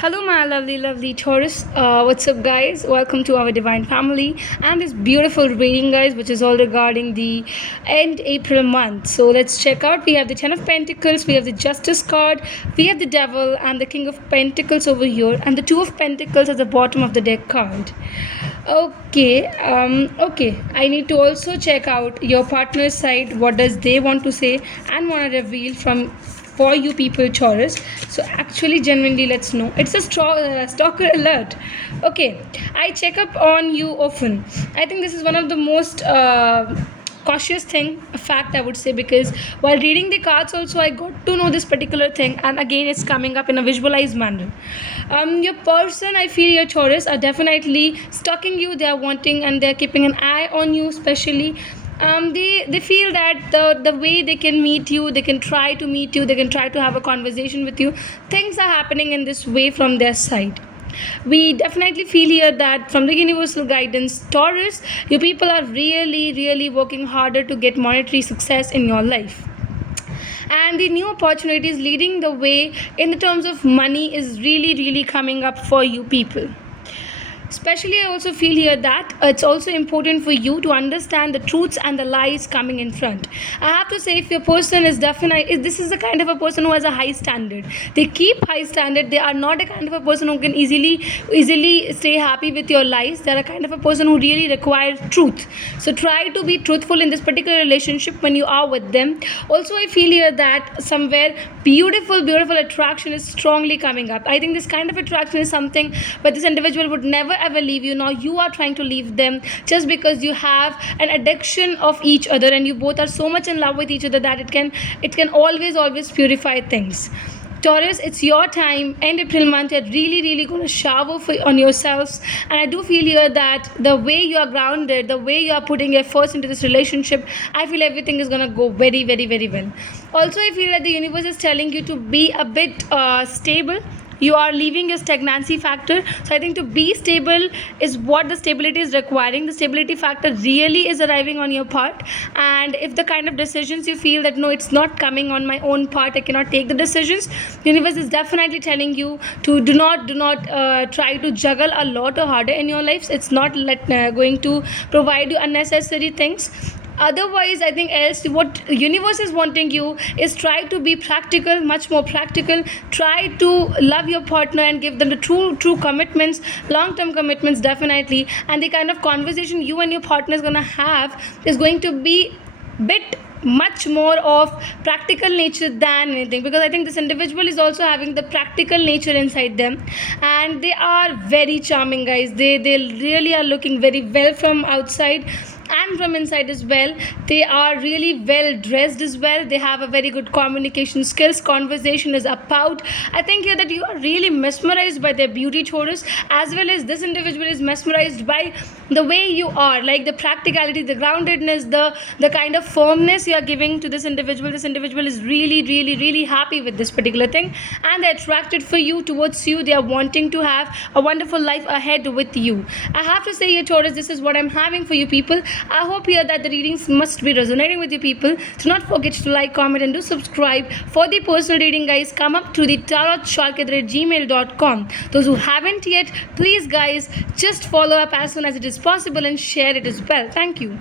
Hello, my lovely Taurus. What's up, guys? Welcome to our divine family and this beautiful reading, guys, which is all regarding the end April month. So let's check out. We have the Ten of Pentacles, we have the Justice card, we have the Devil, and the King of Pentacles over here, and the Two of Pentacles at the bottom of the deck card. Okay. I need to also check out your partner's side. What does they want to say and want to reveal from for you people, Taurus. So actually, genuinely, let's know. It's a stalker alert. Okay, I check up on you often. I think this is one of the most cautious thing, a fact I would say, because while reading the cards also I got to know this particular thing, and again it's coming up in a visualized manner. Your person, I feel, your Taurus are definitely stalking you. They are wanting and they're keeping an eye on you, especially. They feel that the way they can meet you, they can try to meet you, they can try to have a conversation with you. Things are happening in this way from their side. We definitely feel here that from the universal guidance, Taurus, you people are really working harder to get monetary success in your life, and the new opportunities leading the way in the terms of money is really coming up for you people. Especially, I also feel here that it's also important for you to understand the truths and the lies coming in front. I have to say, if your person is definitely, if this is the kind of a person who has a high standard, they keep high standard. They are not a kind of a person who can easily stay happy with your lies. They are a kind of a person who really requires truth. So try to be truthful in this particular relationship when you are with them. Also, I feel here that somewhere beautiful attraction is strongly coming up. I think this kind of attraction is something, but this individual would never ever leave you. Now you are trying to leave them just because you have an addiction of each other, and you both are so much in love with each other that it can always purify things. Taurus, it's your time. End April month, you're really going to shower on yourselves, and I do feel here that the way you are grounded, the way you are putting efforts into this relationship, I feel everything is going to go very well. Also, I feel that the universe is telling you to be a bit stable. You are leaving your stagnancy factor, so I think to be stable is what the stability is requiring. The stability factor really is arriving on your part, and if the kind of decisions you feel that no, it's not coming on my own part, I cannot take the decisions, the universe is definitely telling you to do not try to juggle a lot or harder in your lives. It's not going to provide you unnecessary things. Otherwise, I think else what universe is wanting you is try to be practical, much more practical. Try to love your partner and give them the true commitments, long term commitments, definitely. And the kind of conversation you and your partner is going to have is going to be bit much more of practical nature than anything, because I think this individual is also having the practical nature inside them, and they are very charming, guys. They really are looking very well from outside and from inside as well. They are really well dressed as well. They have a very good communication skills. Conversation is about, I think here that you are really mesmerized by their beauty, Taurus, as well as this individual is mesmerized by the way you are, like the practicality, the groundedness, the kind of firmness you are giving to this individual. This individual is really happy with this particular thing, and they're attracted for you, towards you. They are wanting to have a wonderful life ahead with you. I have to say here, Taurus, this is what I'm having for you people. I hope here that the readings must be resonating with you people. Do not forget to like, comment, and do subscribe for the personal reading, guys. Come up to the tarotshark@gmail.com. Those who haven't yet, please, guys, just follow up as soon as it is possible and share it as well. Thank you.